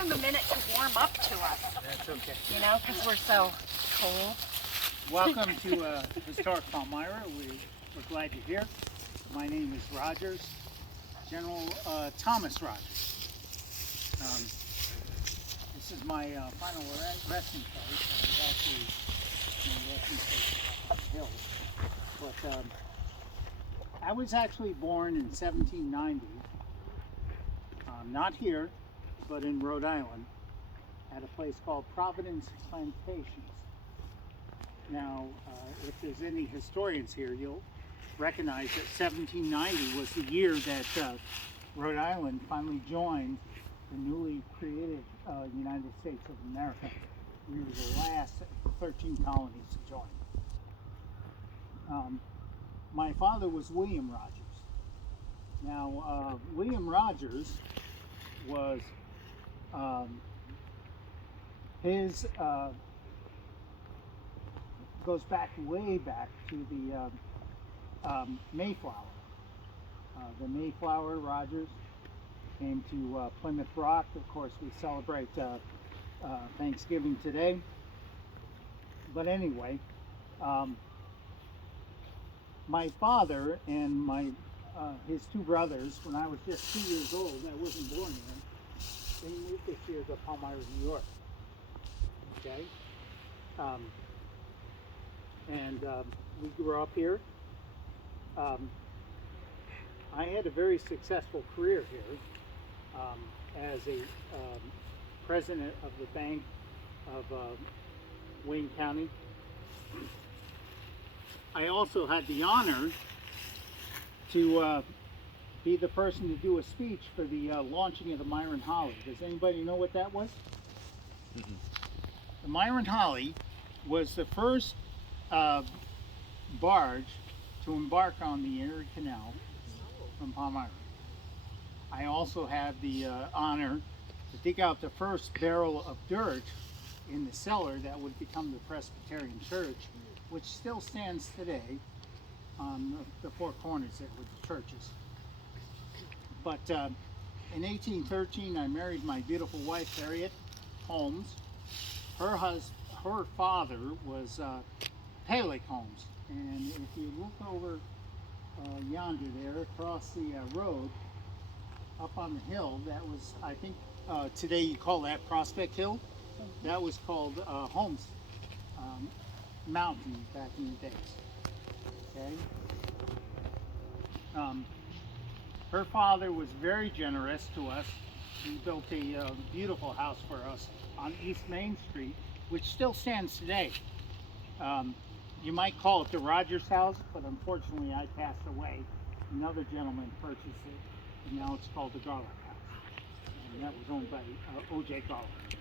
them a minute to warm up to us. That's okay. You know, because we're so cold. Welcome to historic Palmyra. We're glad you're here. My name is Rogers, General Thomas Rogers. This is my final resting place. I was actually in a resting place up on the hill. But I was actually born in 1790, not here, but in Rhode Island, at a place called Providence Plantations. Now, if there's any historians here, you'll recognize that 1790 was the year that Rhode Island finally joined the newly created United States of America. We were the last 13 colonies to join. My father was William Rogers. Now, William Rogers was his goes back way back to the Mayflower. The Mayflower Rogers came to Plymouth Rock. Of course, we celebrate Thanksgiving today. But anyway, my father and his two brothers, when I was just 2 years old, I wasn't born then, they moved this year to Palmyra, New York. Okay? We grew up here. I had a very successful career here as a president of the Bank of Wayne County. I also had the honor to be the person to do a speech for the launching of the Myron Holly. Does anybody know what that was? Mm-hmm. The Myron Holly was the first barge to embark on the Erie Canal from Palmyra. I also had the honor to dig out the first barrel of dirt in the cellar that would become the Presbyterian Church, which still stands today on the four corners that were the churches. But in 1813, I married my beautiful wife, Harriet Holmes. Her father was Peleg Holmes, and if you look over yonder there, across the road, up on the hill, that was, I think, today you call that Prospect Hill. That was called Holmes Mountain back in the days. Okay. Her father was very generous to us. He built a beautiful house for us on East Main Street, which still stands today. You might call it the Rogers house, but unfortunately I passed away. Another gentleman purchased it, and now it's called the Garlic House. And that was owned by O.J. Garlic.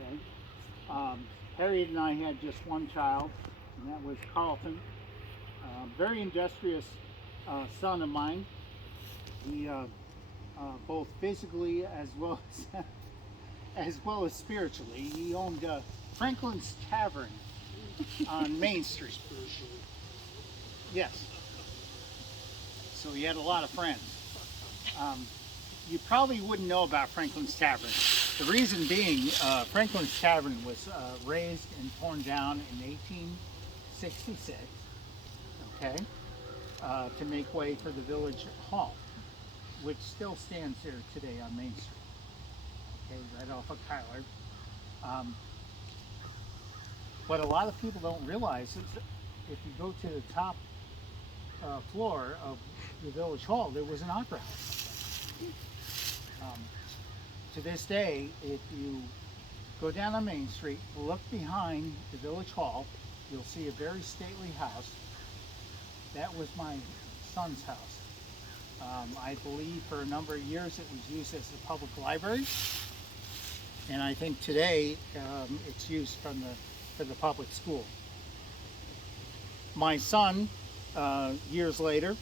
Okay. Harriet and I had just one child, and that was Carlton. Very industrious son of mine. He both physically as well as spiritually. He owned Franklin's Tavern on Main Street. Yes. So he had a lot of friends. You probably wouldn't know about Franklin's Tavern. The reason being, Franklin's Tavern was raised and torn down in 1866, okay, to make way for the Village Hall, which still stands there today on Main Street, okay, right off of Kyler. What a lot of people don't realize is that if you go to the top floor of the Village Hall, there was an opera house. To this day, if you go down on Main Street, look behind the Village Hall, you'll see a very stately house. That was my son's house. I believe for a number of years it was used as a public library, and I think today it's used for the public school. My son, years later,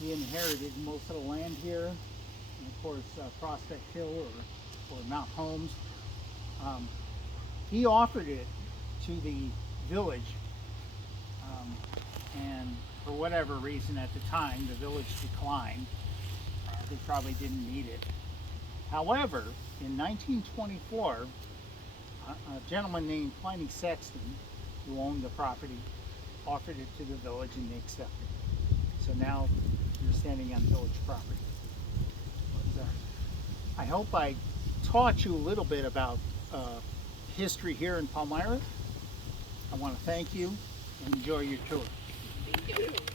he inherited most of the land here, and of course Prospect Hill or Mount Holmes. He offered it to the village, and for whatever reason at the time the village declined. They probably didn't need it. However, in 1924, a gentleman named Pliny Sexton, who owned the property, offered it to the village and they accepted it. So now you're standing on village property. But, I hope I taught you a little bit about history here in Palmyra. I want to thank you and enjoy your tour. Thank you.